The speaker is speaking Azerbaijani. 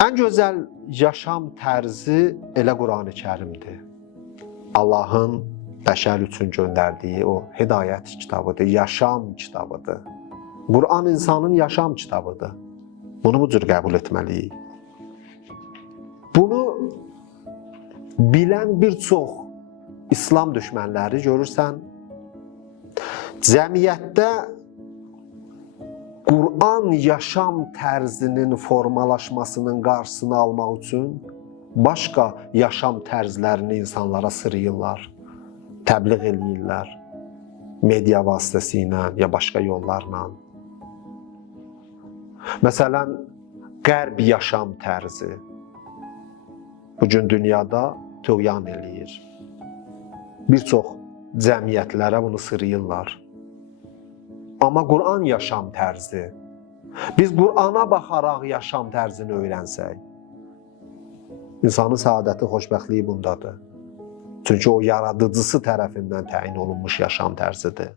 Ən gözəl yaşam tərzi elə Qur'an-ı Kərimdir. Allahın bəşər üçün göndərdiyi o hidayət kitabıdır, yaşam kitabıdır. Qur'an insanın yaşam kitabıdır. Bunu bu cür qəbul etməliyik. Bunu bilən bir çox İslam düşmənləri görürsən, cəmiyyətdə Qur'an yaşam tərzinin formalaşmasının qarşısını almaq üçün başqa yaşam tərzlərini insanlara sırıyırlar, təbliğ eləyirlər, media vasitəsilə ya başqa yollarla. Məsələn, qərb yaşam tərzi bugün dünyada tüğyan eləyir. Bir çox cəmiyyətlərə bunu sırıyırlar. Amma Qur'an yaşam tərzi, biz Qur'ana baxaraq yaşam tərzini öyrənsək, insanın səadəti, xoşbəxtliyi bundadır. Çünki o yaradıcısı tərəfindən təyin olunmuş yaşam tərzidir.